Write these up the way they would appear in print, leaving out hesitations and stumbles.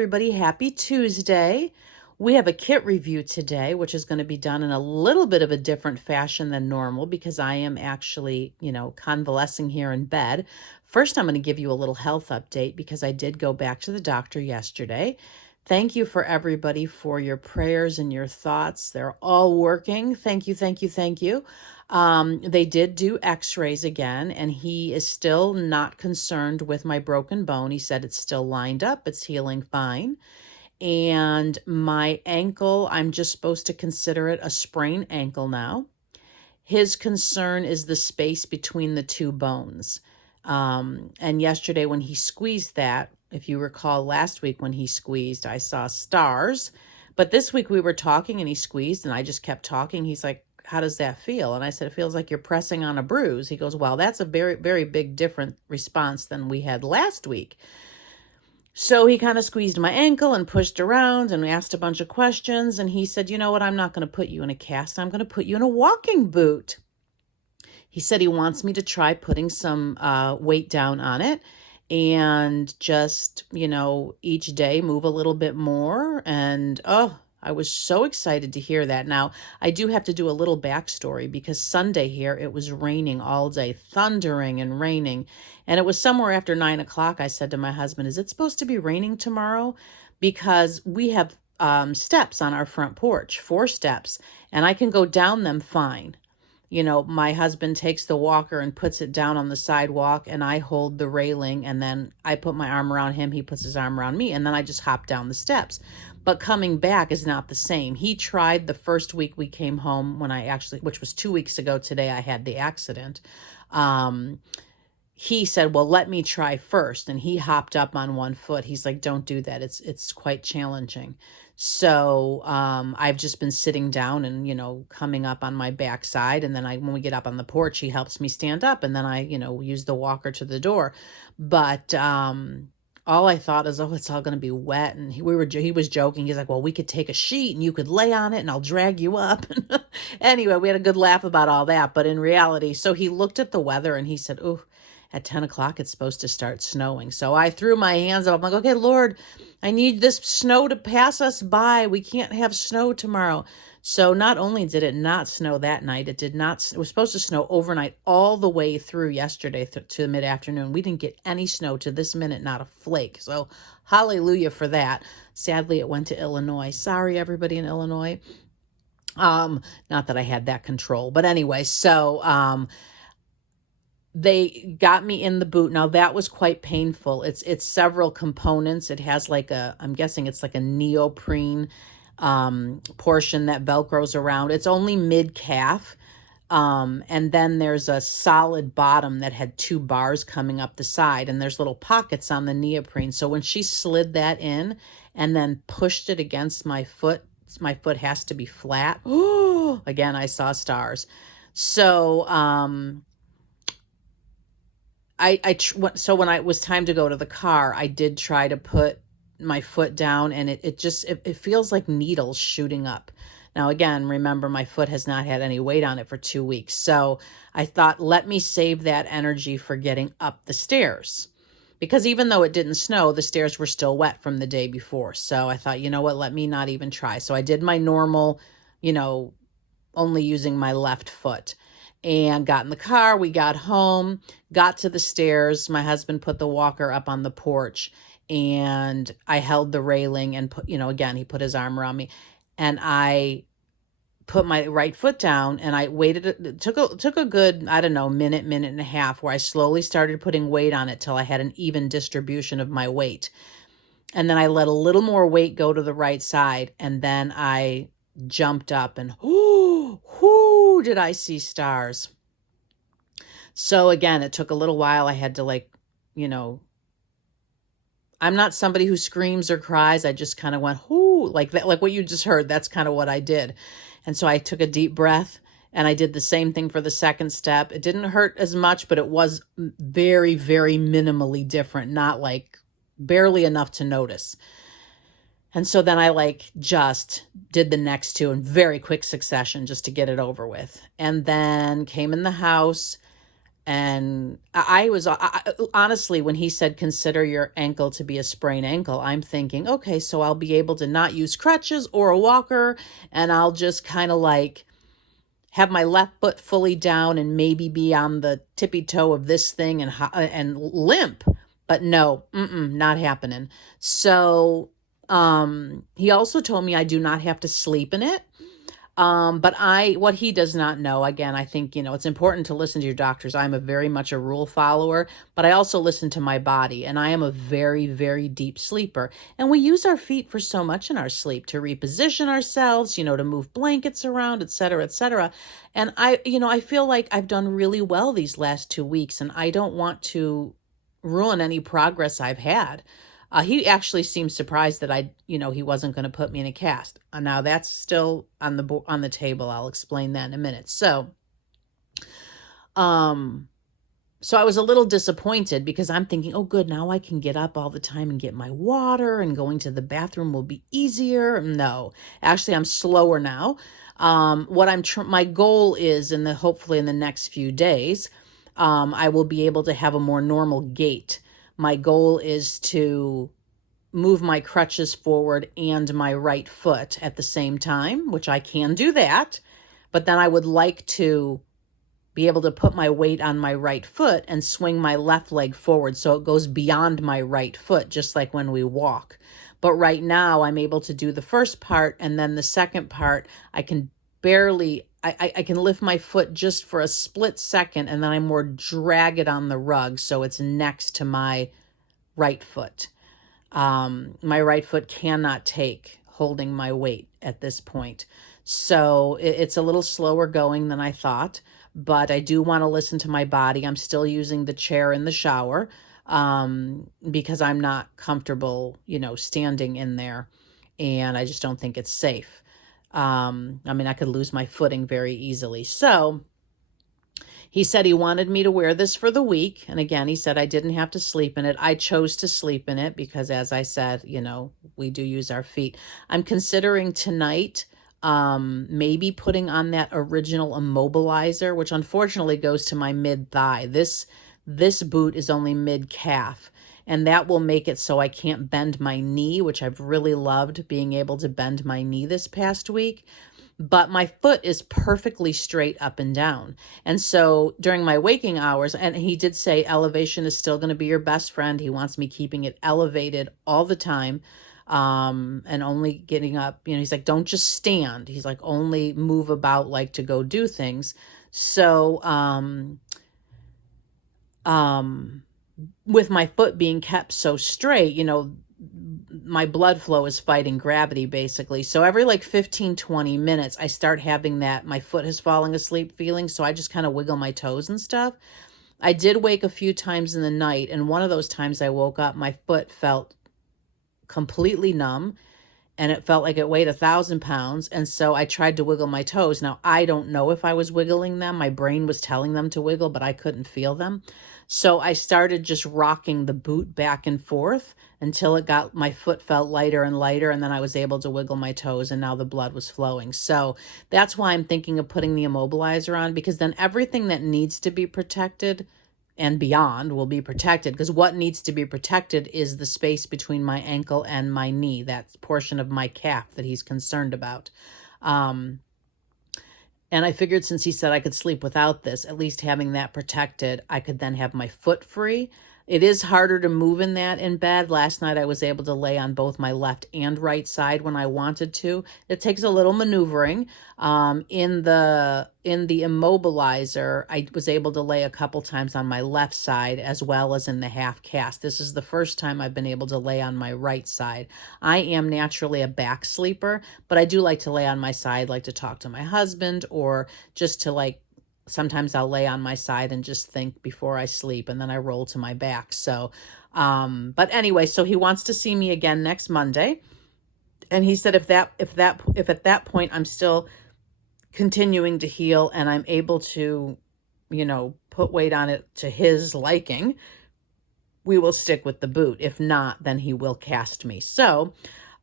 everybody. Happy Tuesday. We have a kit review today, which is going to be done in a little bit of a different fashion than normal because I am actually, convalescing here in bed. First, I'm going to give you a little health update because I did go back to the doctor yesterday. Thank you for everybody for your prayers and your thoughts. They're all working. Thank you, thank you, thank you. They did do x-rays again, and he is still not concerned with my broken bone. He said it's still lined up. It's healing fine. And my ankle, I'm just supposed to consider it a sprained ankle now. His concern is the space between the two bones. And yesterday when he squeezed that, if you recall last week when he squeezed, I saw stars. But this week we were talking and he squeezed and I just kept talking. He's like, how does that feel? And I said, it feels like you're pressing on a bruise. He goes, well, that's a very, very big different response than we had last week. So he kind of squeezed my ankle and pushed around and asked a bunch of questions. And he said, you know what? I'm not going to put you in a cast. I'm going to put you in a walking boot. He said he wants me to try putting some weight down on it and just, each day move a little bit more. And, I was so excited to hear that. Now, I do have to do a little backstory because Sunday here, it was raining all day, thundering and raining. And it was somewhere after 9 o'clock. I said to my husband, is it supposed to be raining tomorrow? Because we have steps on our front porch, 4 steps, and I can go down them fine. My husband takes the walker and puts it down on the sidewalk, and I hold the railing, and then I put my arm around him. He puts his arm around me, and then I just hop down the steps. But coming back is not the same. He tried the first week we came home which was 2 weeks ago today, I had the accident. He said, well, let me try first. And he hopped up on one foot. He's like, don't do that. It's quite challenging. So I've just been sitting down and, coming up on my backside. And then when we get up on the porch, he helps me stand up. And then I, use the walker to the door. But all I thought is, it's all going to be wet. And he was joking. He's like, well, we could take a sheet and you could lay on it and I'll drag you up. Anyway, we had a good laugh about all that. But in reality, so he looked at the weather and he said, oh, at 10 o'clock, it's supposed to start snowing. So I threw my hands up. I'm like, okay, Lord, I need this snow to pass us by. We can't have snow tomorrow. So not only did it not snow that night, it was supposed to snow overnight all the way through yesterday to mid-afternoon. We didn't get any snow to this minute, not a flake. So hallelujah for that. Sadly, it went to Illinois. Sorry, everybody in Illinois. Not that I had that control, but anyway, so they got me in the boot. Now that was quite painful. It's several components. It has I'm guessing it's like a neoprene portion that Velcros around. It's only mid-calf. And then there's a solid bottom that had 2 bars coming up the side, and there's little pockets on the neoprene. So when she slid that in and then pushed it against my foot has to be flat. Oh, again, I saw stars. So, so when it was time to go to the car, I did try to put my foot down, and it feels like needles shooting up. Now, again, remember, my foot has not had any weight on it for 2 weeks. So I thought, let me save that energy for getting up the stairs. Because even though it didn't snow, the stairs were still wet from the day before. So I thought, you know what, let me not even try. So I did my normal, only using my left foot. And got in the car, we got home, got to the stairs. My husband put the walker up on the porch, and I held the railing and again, he put his arm around me, and I put my right foot down, and I waited. It took a good, I don't know, minute and a half, where I slowly started putting weight on it till I had an even distribution of my weight. And then I let a little more weight go to the right side, and then I jumped up, and did I see stars. So again, it took a little while. I had to I'm not somebody who screams or cries. I just kind of went, like that, like what you just heard. That's kind of what I did. And so I took a deep breath, and I did the same thing for the second step. It didn't hurt as much, but it was very, very minimally different, not like barely enough to notice. And so then I just did the next 2 in very quick succession just to get it over with. And then came in the house, And honestly, when he said, consider your ankle to be a sprained ankle, I'm thinking, okay, so I'll be able to not use crutches or a walker, and I'll just kind of like have my left foot fully down and maybe be on the tippy toe of this thing and limp. But no, not happening. So he also told me I do not have to sleep in it. But what he does not know, again, I think, it's important to listen to your doctors. I'm a very much a rule follower, but I also listen to my body, and I am a very, very deep sleeper. And we use our feet for so much in our sleep to reposition ourselves, to move blankets around, et cetera, et cetera. And I feel like I've done really well these last 2 weeks, and I don't want to ruin any progress I've had. He actually seemed surprised that he wasn't going to put me in a cast. Now that's still on the table. I'll explain that in a minute. So I was a little disappointed because I'm thinking, oh, good, now I can get up all the time and get my water, and going to the bathroom will be easier. No, actually, I'm slower now. My goal is, hopefully in the next few days, I will be able to have a more normal gait. My goal is to move my crutches forward and my right foot at the same time, which I can do that. But then I would like to be able to put my weight on my right foot and swing my left leg forward so it goes beyond my right foot, just like when we walk. But right now I'm able to do the first part, and then the second part, I can barely, I can lift my foot just for a split second, and then I more drag it on the rug so it's next to my right foot. My right foot cannot take holding my weight at this point. So it's a little slower going than I thought, but I do want to listen to my body. I'm still using the chair in the shower because I'm not comfortable, standing in there, and I just don't think it's safe. I could lose my footing very easily. So he said he wanted me to wear this for the week. And again, he said I didn't have to sleep in it. I chose to sleep in it because, as I said, we do use our feet. I'm considering tonight maybe putting on that original immobilizer, which unfortunately goes to my mid-thigh. This boot is only mid-calf. And that will make it so I can't bend my knee, which I've really loved being able to bend my knee this past week. But my foot is perfectly straight up and down. And so during my waking hours, and he did say elevation is still going to be your best friend. He wants me keeping it elevated all the time, and only getting up. He's like, don't just stand. He's like, only move about, like to go do things. So with my foot being kept so straight, my blood flow is fighting gravity basically. So every like 15, 20 minutes, I start having that my foot is falling asleep feeling. So I just kind of wiggle my toes and stuff. I did wake a few times in the night, and one of those times I woke up, my foot felt completely numb, and it felt like it weighed 1,000 pounds. And so I tried to wiggle my toes. Now, I don't know if I was wiggling them. My brain was telling them to wiggle, but I couldn't feel them. So I started just rocking the boot back and forth until my foot felt lighter and lighter. And then I was able to wiggle my toes, and now the blood was flowing. So that's why I'm thinking of putting the immobilizer on, because then everything that needs to be protected and beyond will be protected, because what needs to be protected is the space between my ankle and my knee, that portion of my calf that he's concerned about. And I figured since he said I could sleep without this, at least having that protected, I could then have my foot free. It is harder to move in that in bed. Last night I was able to lay on both my left and right side when I wanted to. It takes a little maneuvering. In the immobilizer, I was able to lay a couple times on my left side as well as in the half cast. This is the first time I've been able to lay on my right side. I am naturally a back sleeper, but I do like to lay on my side, like to talk to my husband, or just to sometimes I'll lay on my side and just think before I sleep, and then I roll to my back. So, but anyway, so he wants to see me again next Monday. And he said, if at that point I'm still continuing to heal and I'm able to, put weight on it to his liking, we will stick with the boot. If not, then he will cast me. So,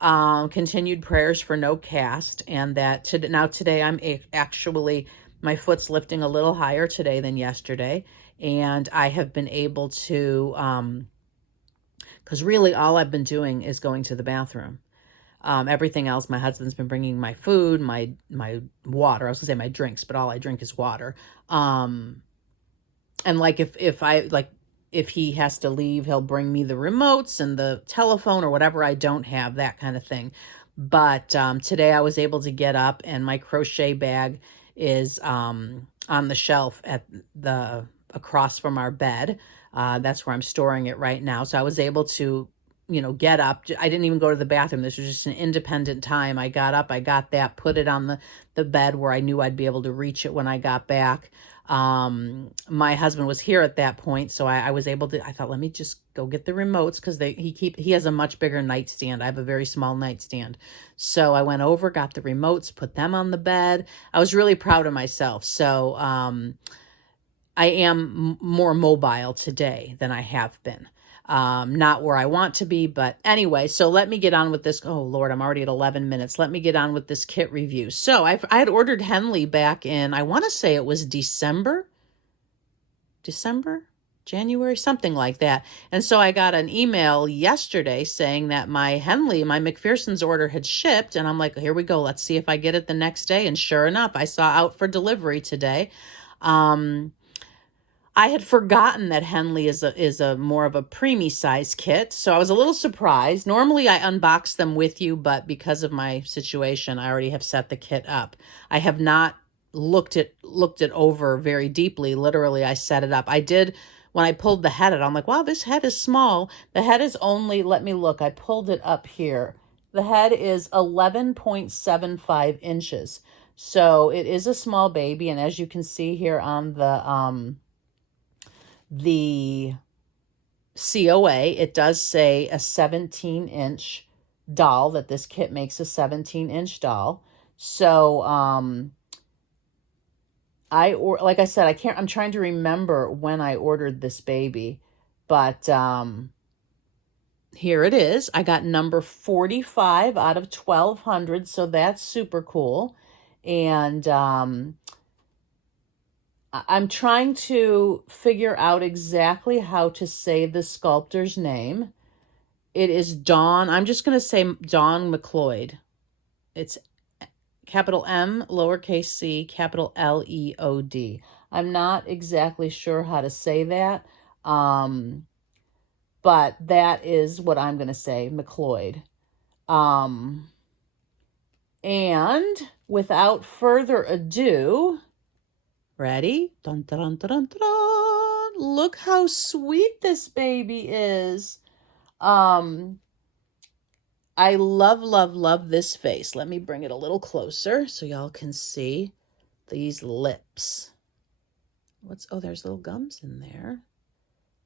continued prayers for no cast, and that today I'm actually, my foot's lifting a little higher today than yesterday. And I have been able to, because really all I've been doing is going to the bathroom. Everything else, my husband's been bringing my food, my water. I was gonna say my drinks, but all I drink is water. And like if he has to leave, he'll bring me the remotes and the telephone or whatever I don't have, that kind of thing. But today I was able to get up, and my crochet bag is on the shelf at the across from our bed. That's where I'm storing it right now. So I was able to, get up. I didn't even go to the bathroom. This was just an independent time. I got up, I got that, put it on the bed where I knew I'd be able to reach it when I got back. My husband was here at that point, so I was able to, I thought, let me just go get the remotes, because he has a much bigger nightstand. I have a very small nightstand. So I went over, got the remotes, put them on the bed. I was really proud of myself. So I am more mobile today than I have been. Not where I want to be, but anyway, so let me get on with this. Oh Lord, I'm already at 11 minutes. Let me get on with this kit review. So I had ordered Henley back in, I want to say it was December, January, something like that. And so I got an email yesterday saying that my Henley, my McPherson's order had shipped. And I'm like, here we go. Let's see if I get it the next day. And sure enough, I saw out for delivery today. I had forgotten that Henley is a more of a preemie size kit, so I was a little surprised. Normally I unbox them with you, but because of my situation, I already have set the kit up. I have not looked it over very deeply. Literally, I set it up. I did when I pulled the head out. I'm like, wow, this head is small. The head is only, let me look. I pulled it up here. The head is 11.75 inches. So it is a small baby, and as you can see here on the COA, it does say a 17-inch doll, that this kit makes a 17-inch doll. So like I said, I'm trying to remember when I ordered this baby, but here it is. I got number 45 out of 1,200, so that's super cool. And I'm trying to figure out exactly how to say the sculptor's name. It is Dawn. I'm just going to say Dawn McLeod. It's capital M, lowercase c, capital Leod. I'm not exactly sure how to say that, but that is what I'm going to say, McLeod. And without further ado, ready? Dun, dun, dun, dun, dun. Look how sweet this baby is. I love, love, love this face. Let me bring it a little closer so y'all can see these lips. Oh, there's little gums in there.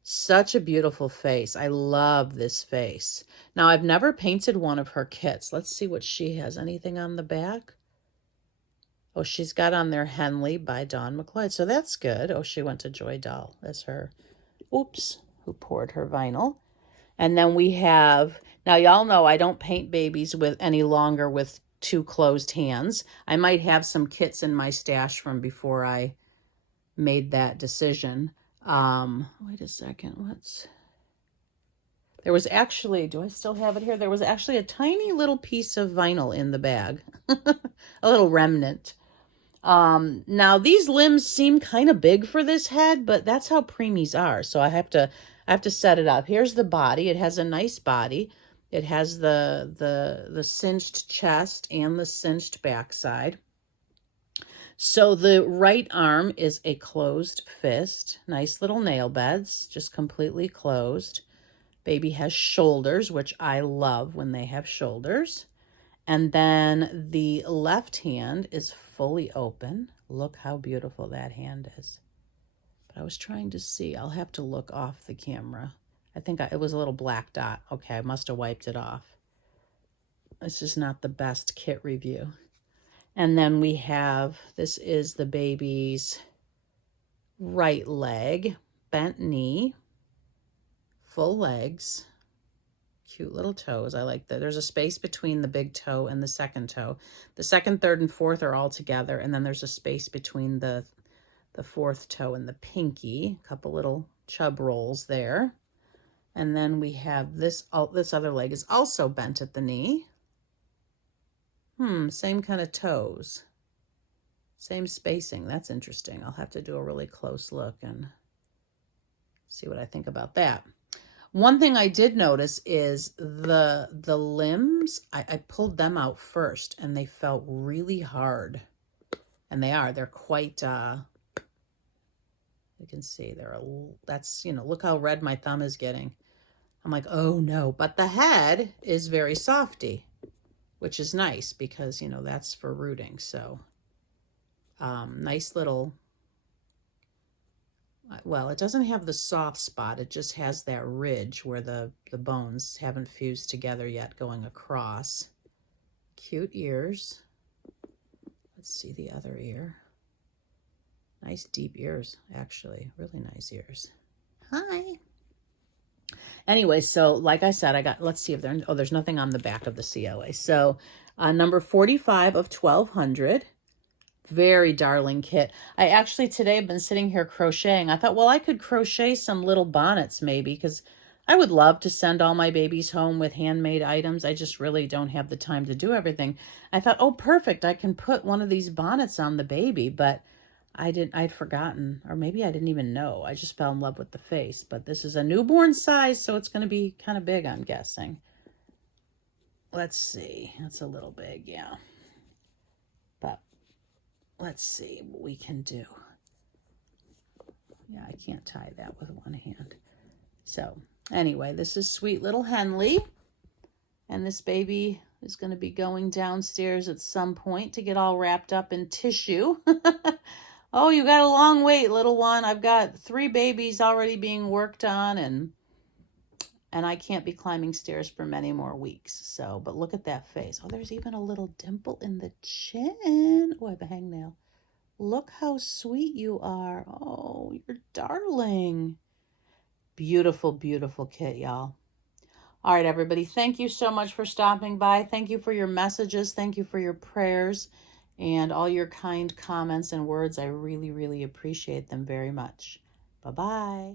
Such a beautiful face. I love this face. Now, I've never painted one of her kits. Let's see what she has. Anything on the back? Oh, she's got on there Henley by Dawn McLeod, so that's good. Oh, she went to Joy Doll. That's her. Oops, who poured her vinyl. And then we have, now y'all know I don't paint babies any longer with two closed hands. I might have some kits in my stash from before I made that decision. Wait a second, there was actually, do I still have it here? There was actually a tiny little piece of vinyl in the bag, a little remnant. Now these limbs seem kind of big for this head, but that's how preemies are. So I have to set it up. Here's the body. It has a nice body. It has the cinched chest and the cinched backside. So the right arm is a closed fist. Nice little nail beds, just completely closed. Baby has shoulders, which I love when they have shoulders. And then the left hand is fully open. Look how beautiful that hand is. But I was trying to see. I'll have to look off the camera. I think it was a little black dot. Okay, I must have wiped it off. This is not the best kit review. And then we have, this is the baby's right leg, bent knee, full legs, cute little toes. I like that. There's a space between the big toe and the second toe. The second, third, and fourth are all together, and then there's a space between the the fourth toe and the pinky, a couple little chub rolls there. And then we have this other leg is also bent at the knee. Same kind of toes. Same spacing. That's interesting. I'll have to do a really close look and see what I think about that. One thing I did notice is the limbs, I pulled them out first and they felt really hard. And they're quite, you can see that's, look how red my thumb is getting. I'm like, oh no, but the head is very softy, which is nice because, that's for rooting. So, nice little, well, it doesn't have the soft spot. It just has that ridge where the bones haven't fused together yet going across. Cute ears. Let's see the other ear. Nice deep ears, actually. Really nice ears. Hi. Anyway, so like I said, let's see if there's nothing on the back of the COA. So number 45 of 1200. Very darling kit. I actually today have been sitting here crocheting. I thought, well, I could crochet some little bonnets maybe, because I would love to send all my babies home with handmade items. I just really don't have the time to do everything. I thought, oh, perfect. I can put one of these bonnets on the baby, but I'd forgotten, or maybe I didn't even know. I just fell in love with the face, but this is a newborn size, so it's going to be kind of big, I'm guessing. Let's see. That's a little big, yeah. But let's see what we can do. Yeah, I can't tie that with one hand. So anyway, this is sweet little Henley. And this baby is going to be going downstairs at some point to get all wrapped up in tissue. Oh, you got a long wait, little one. I've got 3 babies already being worked on, and I can't be climbing stairs for many more weeks. So, but look at that face. Oh, there's even a little dimple in the chin. Oh, I have a hangnail. Look how sweet you are. Oh, you're darling. Beautiful, beautiful kit, y'all. All right, everybody. Thank you so much for stopping by. Thank you for your messages. Thank you for your prayers and all your kind comments and words. I really, really appreciate them very much. Bye-bye.